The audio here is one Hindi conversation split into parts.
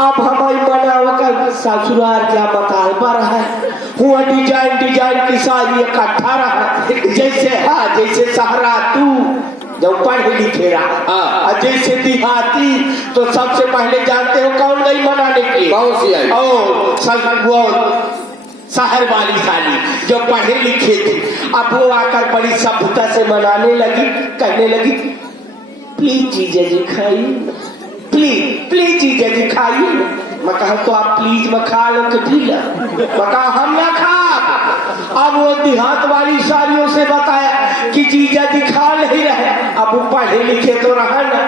अब हमारी बनाओ का ससुराल क्या मकालबा रहा है, हुआ डिजाइन डिजाइन की साड़ी इकट्ठा रहा, जैसे हाँ जैसे सहरा तू जब पढ़े लिखे रहा, जैसे देहाती तो सबसे पहले जानते हो कौन गई मनाने की, कौन सी आई? वो शहर वाली साली जो पढ़े लिखे थे। अब वो आकर बड़ी सभ्यता से मनाने लगी, कहने लगी प्लीज जीजा जी खाइए, प्लीज प्लीज जीजा जी खाइए। मैं कहा तो आप प्लीज में खा लो कि पी लो, मैं कहा हम ना खा। अब वो देहात वाली सालियों से बताया कि जीजा जी खा नहीं रहे, अब वो पढ़े लिखे तो रहा ना,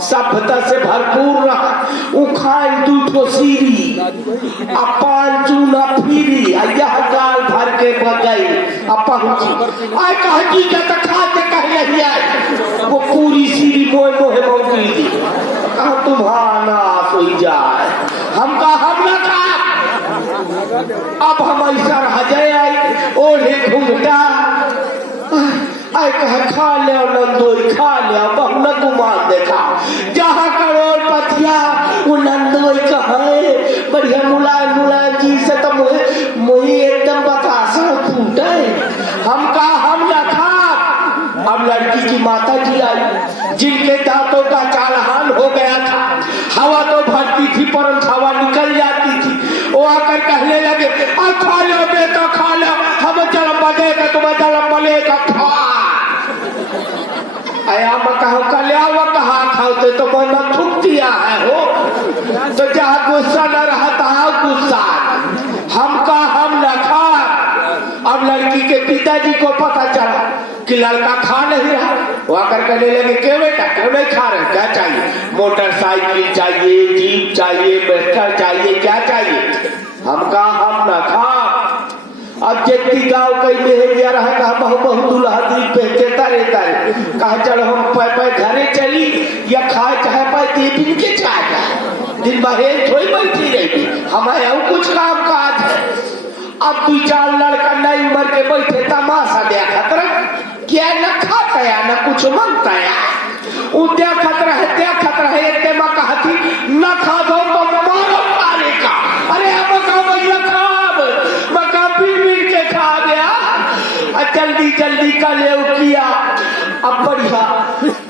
सभ्यता से भरपूर रहा, वो खाए दूधो सीरी अब पान चूना फिरी यह गाल भर के बगई अब पहुंची आय कहा जीजा तो खाते कह रही है, वो पूरी सीरी मोह मोहे मौकी दी, कहा तुम्हारा सोई जाए, हम कहा हम ना खा। अब हम ऐसा हजय आई ओढ़े घूमता आय कहा खा ले नंदोई खा ले, बहु न गुमान देखा जहाँ करोड़ पतिया वो नंदोई कहे बढ़िया मुलायम मुलायम चीज से तो मुझे एकदम बतासा फूटे, हम कहा हम न खा। अब लड़की की माता जी आई जिनके दांतों का चालहान हो गया था, हवा तो भरती थी परंतु हवा निकल जाती थी, वो आकर कहने लगे खा लो बेटा खा लो, हम जलम बनेगा तुम्हें जलम बनेगा खा। आया कहा कल्यावा कहा खाते तो मन थूक दिया है हो, तो जहाँ गुस्सा न रहा था गुस्सा, हम का हम न खा। अब लड़की के पिताजी को पता चला कि लड़का खा नहीं रहा, वो आकर कहने लगे क्यों बेटा क्यों नहीं खा रहे, क्या चाहिए, मोटरसाइकिल चाहिए, जीप चाहिए, मेट्रो चाहिए, क्या चाहिए, हम कहा हम न खा। अब जितनी गाँव कई मेहरिया रहा कहा बहु बहु दूल्हा दिल पहचेता रहता है, कहा चलो हम पै घरे चली या खाए चाहे पाए दिन के चाहे दिन भर थोड़ी बैठी रहेगी, हमारे कुछ काम काज है। अब दू चार लड़का नई उम्र के बैठे तमाशा देखत रहे, क्या न खाता या न कुछ मांगता या वो देखत रहे एक माँ कहती न खा दो तो मारो पारे का, अरे अब कहा भैया खाब मका पी के खा गया, जल्दी जल्दी का ले किया। अब बढ़िया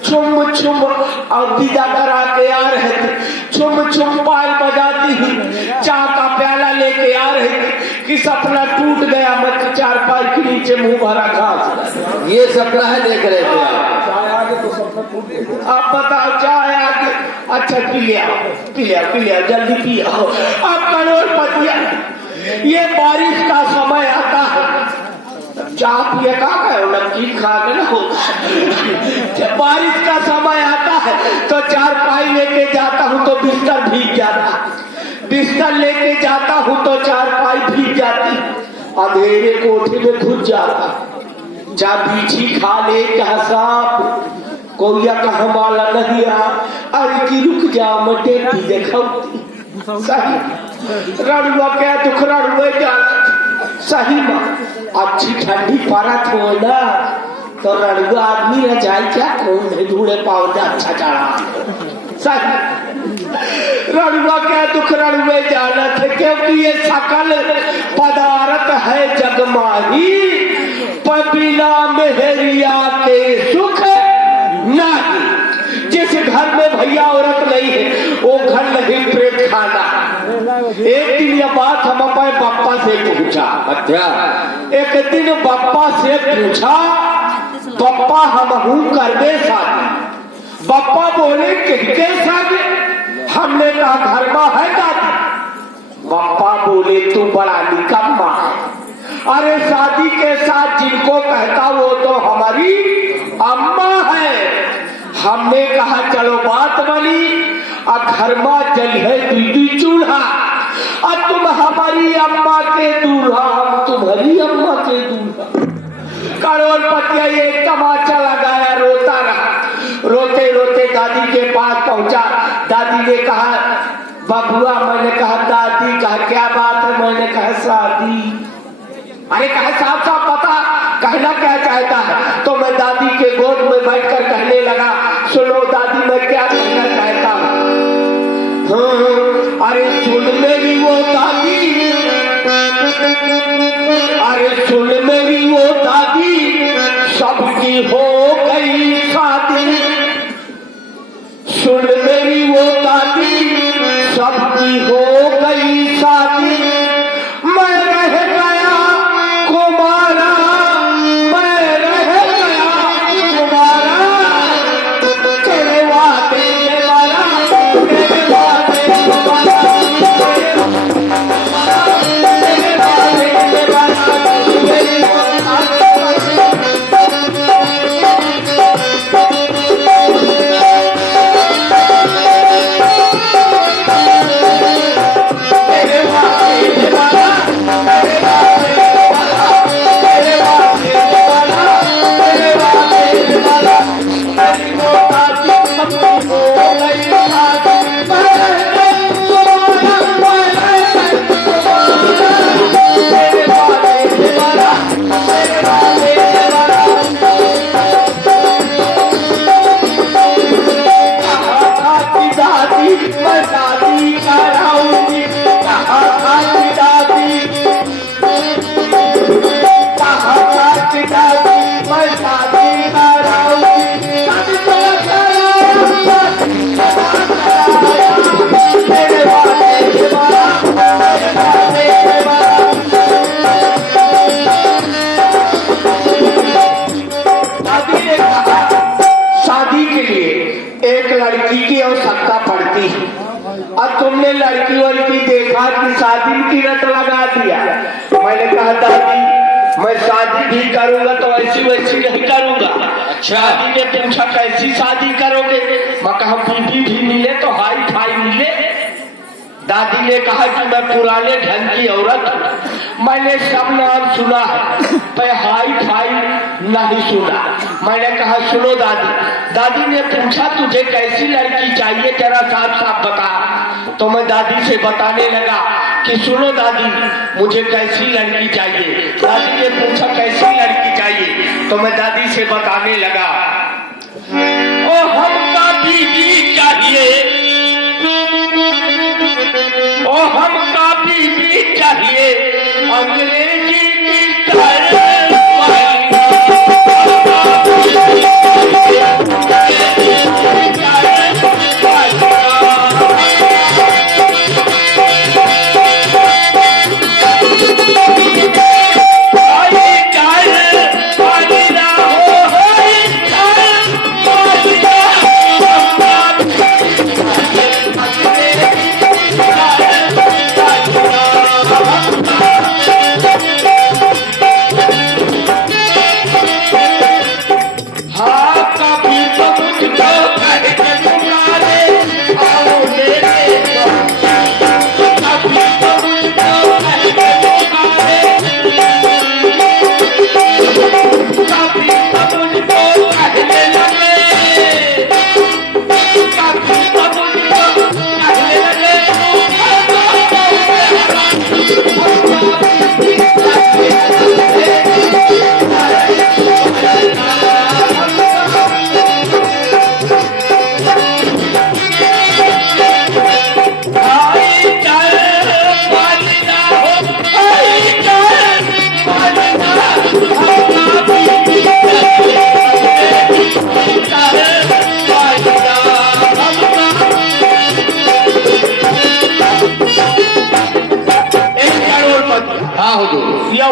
छुम छुम और विदा करा के आ रहे थे, छुम छुम पायल बजाती हुई चाय का प्याला लेके आ रहे थे कि सपना टूट गया, मत चार पाल के नीचे मुंह भरा घास, ये सपना है देख रहे थे आप बताओ चाय आगे, अच्छा पी लिया जल्दी पिया। अब करोड़पतिया ये बारिश का समय आता है, चाय पिए का नमकीन खा के ना हो, बारिश का समय आता है तो चार पाई लेके जाता हूँ तो बिस्तर भीग जाता, बिस्तर लेके जाता हूँ तो चार पाई भीग जाती, अंधेरे कोठे में घुस जाता, जा बीछी खा ले कहा सांप कोई कहा वाला नहीं आ, अरे की रुक जाओ मैं टेपी देखती सही रड़ुआ क्या दुख रड़ुए जाना सही माँ, अच्छी ठंडी परत हो ना तो रड़ुआ आदमी रह जाए क्या कौन ढूंढे पाओगे अच्छा चढ़ा सही, रड़ुआ क्या दुख रड़ुए जाना थे क्योंकि ये सकल पदार्थ है जगमाही, बिना मेहरिया के सुख नहीं, जिस घर में भैया औरत नहीं है वो घर नहीं प्रेम खाना। एक दिन यह बात हम अपने पापा से पूछा, अच्छा एक दिन पापा से पूछा पापा हम हूँ कर दे शादी, पापा बोले किसके शादी, हमने कहा घर में है दादी, पापा बोले तू बड़ा निकम्मा है, अरे शादी के साथ जिनको कहता वो तो हमारी अम्मा है। हमने कहा चलो बात बनी, अब घर में जल है दूधी चूल्हा, और तुम हमारी अम्मा के दूल्हा हम तुम्हारी अम्मा के दूल्हा। करोड़पतिया एक तमाचा लगाया, रोता रहा, रोते रोते दादी के पास पहुंचा, दादी ने कहा बबुआ, मैंने कहा दादी कहा क्या बात है, मैंने कहा शादी, अरे कहा साफ साफ पता कहना क्या चाहता है, तो मैं दादी के गोद में बैठकर कहने लगा सुनो दादी मैं क्या कहना चाहता हूँ, अरे अरे सुन मेरी वो दादी, सबकी हो गई शादी। सुन मेरी वो दादी, सबकी हो गई शादी। मैं रह गया कुमारा, मैं रह गया कुमारा। तेरे वादे वाला, तेरे वादे वाला, तेरे वादे वाला, मेरी तुमने लड़की वड़की देखा कि शादी की रट लगा दिया। मैंने कहा दादी मैं शादी भी करूंगा तो ऐसी वैसी नहीं करूंगा। शादी ने पूछा कैसी शादी करोगे? मैं कहा बीबी भी मिले तो हाई फाई मिले। दादी ने कहा कि मैं पुराने ढंग की औरत हूँ। मैंने सब नाम सुना है पर हाई फाई नहीं सुना। मैंने कहा सुनो दादी। दादी ने पूछा तुझे कैसी लड़की चाहिए, जरा साफ साफ बता। तो मैं दादी से बताने लगा कि सुनो दादी मुझे कैसी लड़की चाहिए। दादी ने पूछा कैसी लड़की चाहिए, तो मैं दादी से बताने लगा ओ हमका बीबी चाहिए, ओ हमका बीबी चाहिए अंग्रेजी की स्टाइल वाली।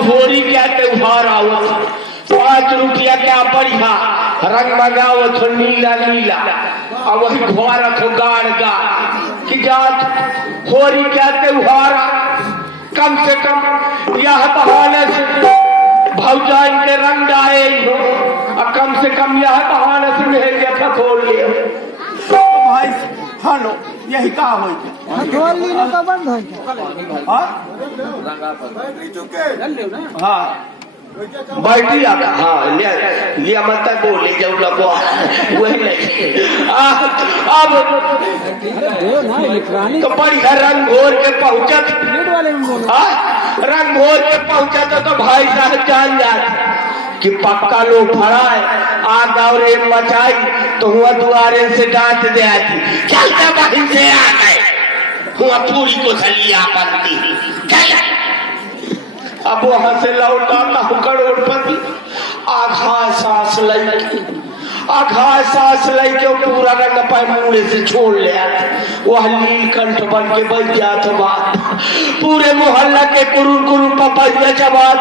होली क्या त्योहार आओ, 5 रुपया क्या बढ़िया रंग मंगाओ थो नीला नीला और वही घोरा थो गाड़ गा कि जात होली क्या त्योहार। कम से कम यह बहाने से भौजाइन के रंग आए हो और कम से कम यह बहाने से मेहरिया था खोल ले। तो भाई हेलो यही का हो होली में तो बंद हो हाँ बैठी आता। हाँ ये मत बोले जब लगो वही नहीं। अब तो बढ़िया रंग घोर के पहुंचा, रंग घोर के पहुंचा तो भाई साहब जान जाते कि पक्का लोग फड़ा है। आग और एक मचाई तो हुआ दुआरे से डांट दे आती, चलते बहन से आ गए हुआ पूरी को सलिया बनती। अब वहां से लौटाता हूँ करोड़पति। आघा सांस लैके पूरा रंग पाए मुड़े से छोड़ ले वह नीलकंठ बन के बच जात बात। पूरे मोहल्ला के कुरुर कुरुर पपैया चबात,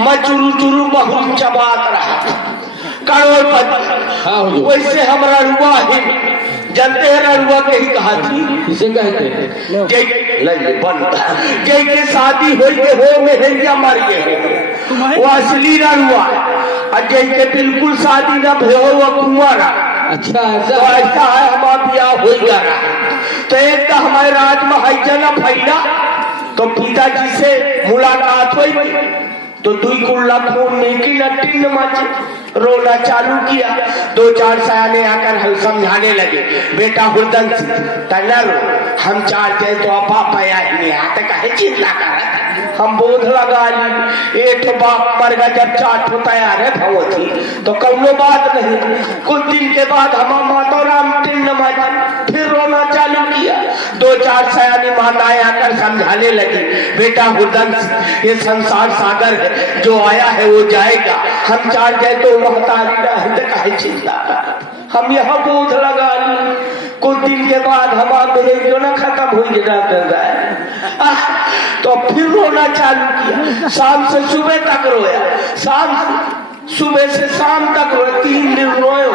मैं चुरू चुरू बहुल चबात रहा करोड़पति। वैसे हमारा रुआ है, जानते हैं रुआ के ही कहा थी, इसे कहते हैं जय के शादी हो के हो मेहरिया मर गए हो, वो असली रुआ। और जय के बिल्कुल शादी न भे हो वो कुंवारा। अच्छा तो ऐसा है हमारा ब्याह हो गया। तो एक हमारे राज में हैजा फैला तो पिताजी से मुलाकात हुई तो दुई कुल्ला खून में की लट्टी न मचे रोना चालू किया। 2-4 सयाने आकर हम समझाने लगे, बेटा हुरदन तना रो, हम चाहते तो अपा पया ही नहीं आते कहे चिंता कर। हम बोध लगा ली, एक बाप मर गया जब 4 ठो तैयार है भगवती तो कौनो बात नहीं। कुछ दिन के बाद हम माता राम टिन्न माता फिर रोना चालू किया। 2-4 सयानी माताएं आकर समझाने लगी, बेटा हुरदन ये संसार सागर है, जो आया है वो जाएगा, हम चार जाए तो महतारी कहे चिंता कर। हम यहाँ बोध लगा ली। कुछ दिन के बाद हमारे जो ना खत्म हो गया तो फिर रोना चालू किया। शाम से सुबह तक रोया, सुबह से शाम तक रोया, 3 दिन रोयो।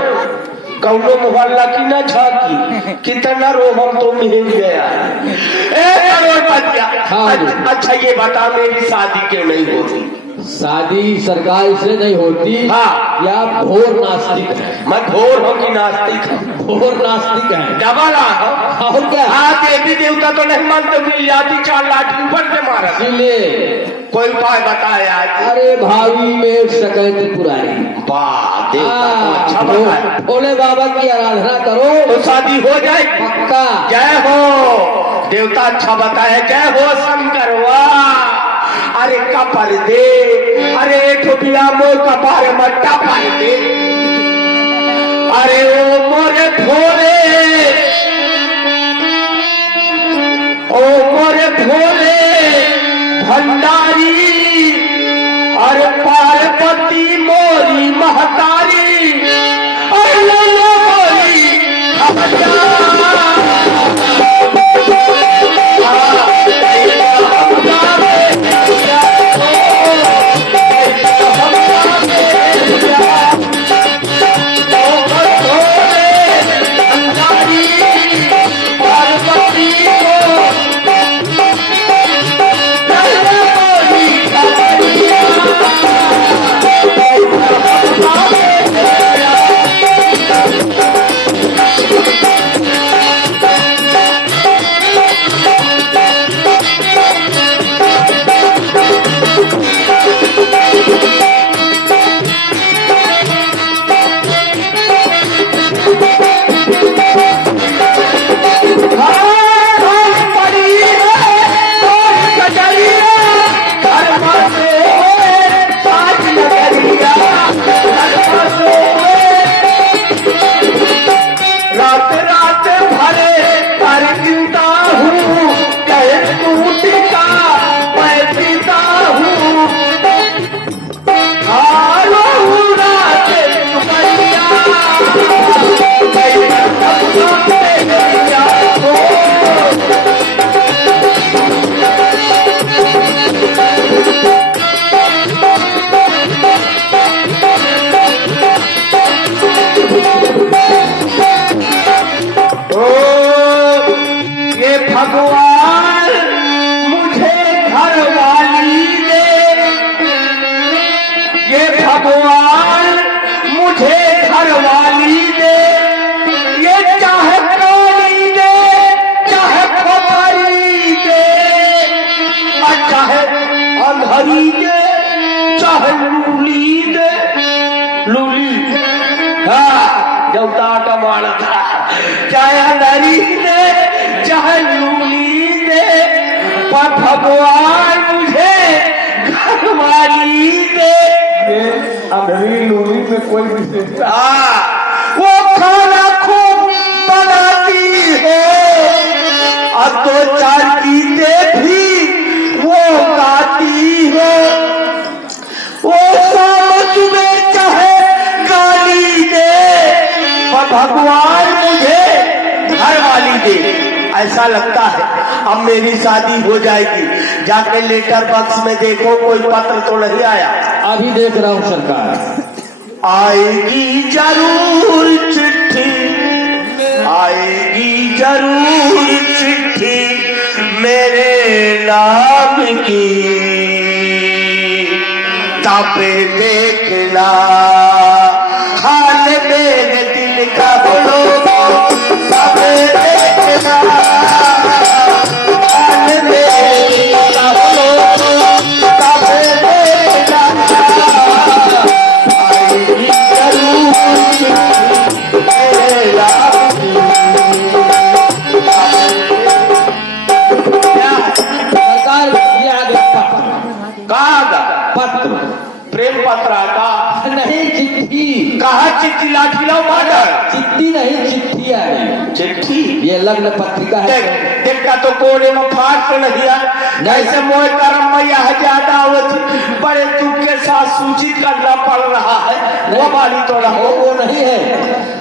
कौनो मोहल्ला की न झाकी कितना रो हम तो मिल गया। अच्छा ये बता मेरी शादी क्यों नहीं होती? शादी सरकार इसलिए नहीं होती। हाँ। या घोर नास्तिक है। मैं घोर हो कि नास्तिक हूँ? घोर नास्तिक है। डबल और क्या? हाँ देवी देवता तो नहीं मानते, मिल जाती 4 लाठी ऊपर से मारा। इसलिए कोई उपाय बताया? अरे भावी में सकैत पुरानी भोले बाबा की आराधना करो तो शादी हो जाए पक्का। जय हो देवता, अच्छा बताया। जय हो शंकर। वाह अरे कपर दे, अरे ठोपिया मोर कपारे मट्टा पार दे। अरे ओ मोरे भोले, ओ मोरे भोले भंडारी, अरे पार्वती मोरी महतारी, अरे मोरी हरी दे चाहे लूली दे। लूली हाँ जवता टमाड़ा था, चाहे हरी दे चाहे लूली दे, पर भगवान मुझे घरवाली दे। अंधेरी लूली में कोई विशेषता? वो खाना खूब बनाती है और 2-4 गीते भी वो गाती है। भगवान मुझे घर वाली दे। ऐसा लगता है अब मेरी शादी हो जाएगी। जाके लेटर बॉक्स में देखो कोई पत्र तो नहीं आया। अभी देख रहा हूँ सरकार। आएगी जरूर चिट्ठी, आएगी जरूर चिट्ठी मेरे नाम की, तापे देखना हाल मेरे दिल का बोलो, तापे देखना हाल मेरे दिल का बोलो, तापे देखना आएगी जरूर चिट्ठी मेरे नाम की। सरकार ये आ गया कहा पत्र। प्रेम पत्र का नहीं चिट्ठी। कहा चिट्ठी लाठी लाओ माडर। चिट्ठी नहीं चिट्ठी आ गई। चिट्ठी ये लग्न पत्रिका है। देखा तो कोने में फाट तो नहीं है। ऐसे मोह करम मैया है ज्यादा होती, बड़े दुख के साथ सूचित करना पड़ रहा है। वो वाली तो वो नहीं है।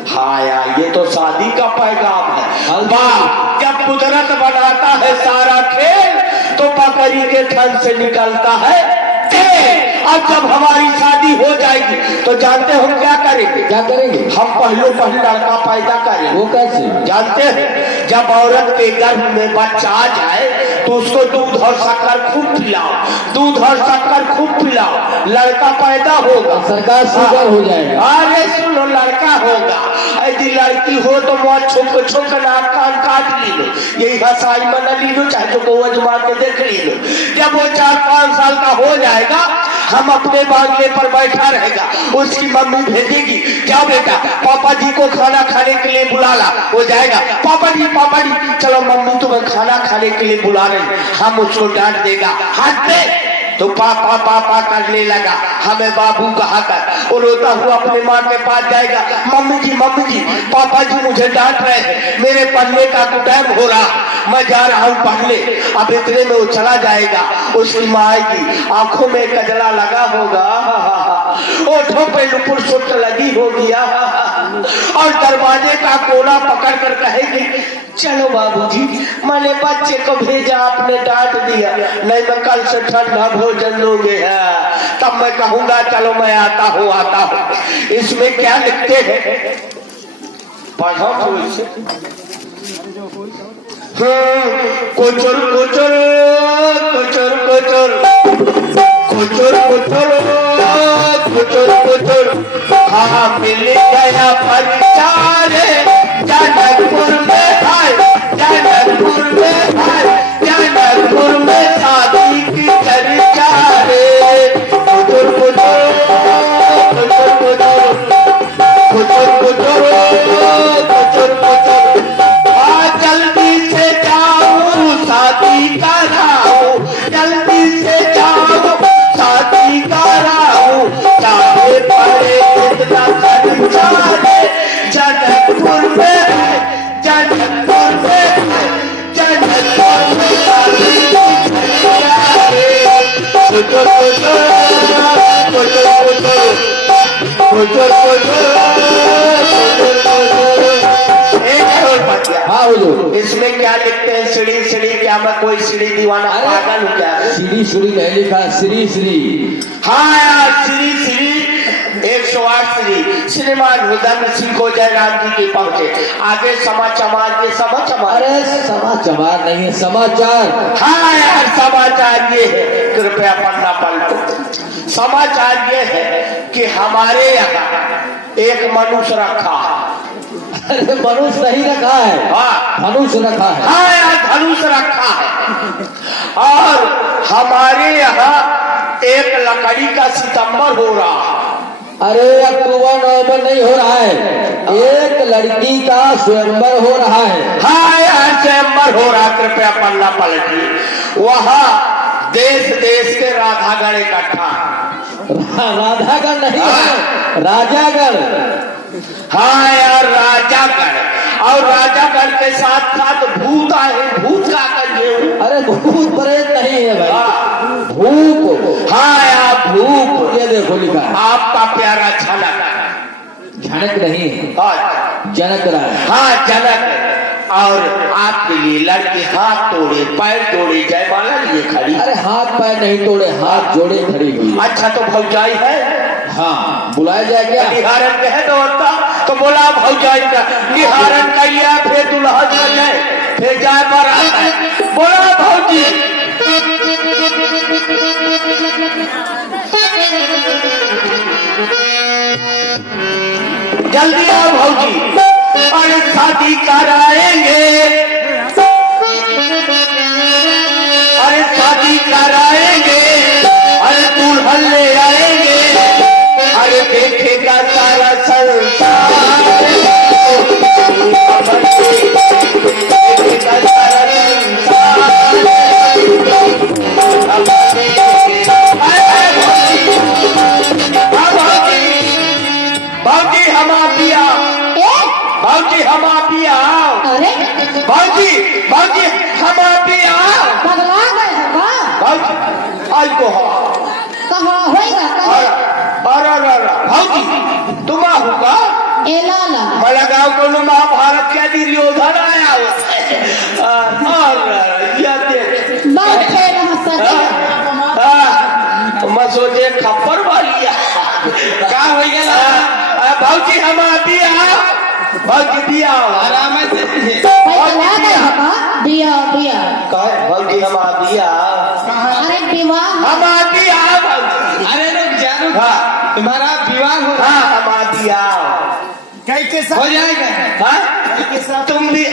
हाँ यार ये तो शादी का पैगाम है। वाह जब कुदरत बनाता है सारा खेल तो बकरी के थन से निकलता है। अब जब हमारी शादी हो जाएगी तो जानते हो हम क्या करेंगे? क्या करेंगे? हम पहले लड़का पैदा करेंगे। वो कैसे? जानते हैं जब औरत के गर्भ में बच्चा आ जाए तो उसको दूध और शक्कर खूब पिलाओ, दूध और शक्कर खूब पिलाओ, लड़का पैदा होगा। सरकार शुगर हो जाएगा। अरे सुनो लड़का होगा। यदि लड़की हो तो बहुत छुप छुप नाक कान काट ली लो, यही हसाई मन ली लो, चाहे तो अजमा के देख ली लो। जब वो 4-5 साल का हो जाएगा हम अपने बांगले पर बैठा रहेगा, उसकी मम्मी भेजेगी जाओ बेटा पापा जी को खाना खाने के लिए बुला ला। हो जाएगा पापा जी चलो मम्मी तुम्हें खाना खाने के लिए बुला रही। हम उसको डांट देगा हाथ पे तो पापा पापा करने लगा, हमें बाबू कहा कर। वो रोता हुआ अपने माँ के पास जाएगा, मम्मी जी पापा जी मुझे डांट रहे हैं, मेरे पढ़ने का टाइम हो रहा, मैं जा रहा हूँ पढ़ने। अब इतने में वो चला जाएगा, उसकी माँ आएगी, आंखों में कजला लगा होगा, ओठों पे लुपुर सुट लगी होगी, और दरवाजे का कोना पकड़ कर कहेगी चलो बाबूजी मैंने बच्चे को भेजा, आपने डांट दिया, नहीं मैं कल से ठंडा भोजन लोगे है। तब मैं कहूंगा चलो मैं आता हूँ। इसमें क्या लिखते हैं पढ़ो तो इसे। कुचुर कुचुर कुचुर कुचुर कुचुर कुचुर कुचुर हाँ मिल गया परिचारे जनकपुर में है, जनकपुर में है, जनकपुर में शादी की चर्चा रे। कुचुर कुचुर कुचुर कुचुर कुचुर कुचुर कुचुर जल्दी से जाओ शादी कराओ, जल्दी से जाओ शादी कराओ, चाहे पड़े कितना खर्चा रे। जनकपुर में है, जनकपुर में है, जनकपुर में शादी की चर्चा रे। कुचुर कुचुर कुचुर कुचुर कुचुर हाँ हुजूर। इसमें क्या लिखते हैं? सीढ़ी सीढ़ी, क्या मैं कोई सीढ़ी दीवाना पागल हूँ क्या? सीढ़ी सीढ़ी नहीं लिखा, श्री श्री। हाँ यार श्री श्री 108 श्री श्रीमान रुद्र सिंह को जयराम जी के पहुंचे। आगे समाचार के समाचार। अरे समाचार नहीं है, समाचार। हाँ यार समाचार ये है, कृपया पढ़ना पलटो। समाचार ये है कि हमारे यहाँ एक मनुष्य रखा है। अरे मनुष्य नहीं रखा है, हाँ धनुष रखा है। हाँ यार धनुष रखा है। और हमारे यहाँ एक लकड़ी का सितंबर हो रहा है। अरे अक्टूबर नवंबर नहीं हो रहा है, एक लड़की का स्वयंवर हो रहा है। हाँ यार स्वयंवर हो रहा। कृपया पन्ना पलटिए। वहाँ देश देश के राधागण इकट्ठा। राधागण नहीं है, राजागण। हाँ यार राजागण, और राजागण के साथ साथ भूत आए। भूत का करिए? अरे भूत प्रेत नहीं है भाई, भूप। हाँ यार भूप। ये देखो लिखा है, आपका प्यारा झलक झनक नहीं हाँ जनक राय। हाँ जनक। और आपके लिए लड़के हाथ तोड़े पैर तोड़े जयमाला लिए खड़ी। अरे हाथ पैर नहीं तोड़े, हाथ जोड़े खड़ी हुई। अच्छा तो भौजाई है? हाँ बुलाया जाए क्या? निहारन के है तो बोला भौजाई का निहारन कर लिया, फिर दुल्हा चल जाए, फिर जाए पर आता है, बोला भौजी। जल्दी आओ भौजी, अरे शादी कराएंगे, अरे शादी कराएंगे, अरे दुल्हन ले आएंगे, अरे देखेगा सारा संसार, देखेगा सारा भाजी हम आप भी आओ, भाजी हम आप भी आओ, अरे भाजी भाजी हम आप भी आओ, पगला गए हो का? भाजी आज को हो कहाँ होएगा कहाँ? अरे भाजी तुम होगा ए लाला बड़ा गाँव को महाभारत क्या दुर्योधन आया बैठे रह सके मैं सोचे खप्पर वाली क्या हो गया भाजी हम भी आओ, भाजी भी आओ आराम से पगला गए हो का? बिया बिया भाजी हम भी आओ, अरे विवाह हम भी आओ भाजी। अरे रुक जा रुक, हाँ तुम्हारा विवाह हो हाँ हम भी आओ, कई के साथ हो जाएगा। हाँ तुम भी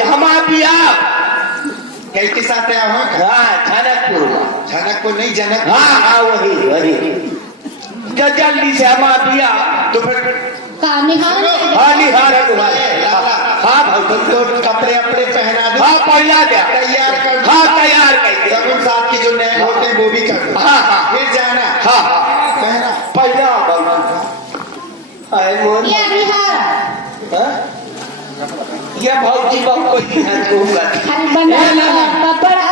हम भी आओ, कई के साथ आया हो? हाँ जनकपुर में, जनकपुर नहीं जनक। हाँ हाँ वही वही जल्दी से हम भी आओ तो फिर का निहार हाँ निहारन हाँ भाई तो कपड़े अपने पहना दो, हाँ पहला दे तैयार कर दो। हाँ तैयार कर दे सगुन साथ की जो नए होते हैं वो भी कर दो। हाँ हाँ फिर जाना हाँ पहना। पहला भाई मोर या निहार ये भौजी बहुत कोई है अरे बना कपड़ा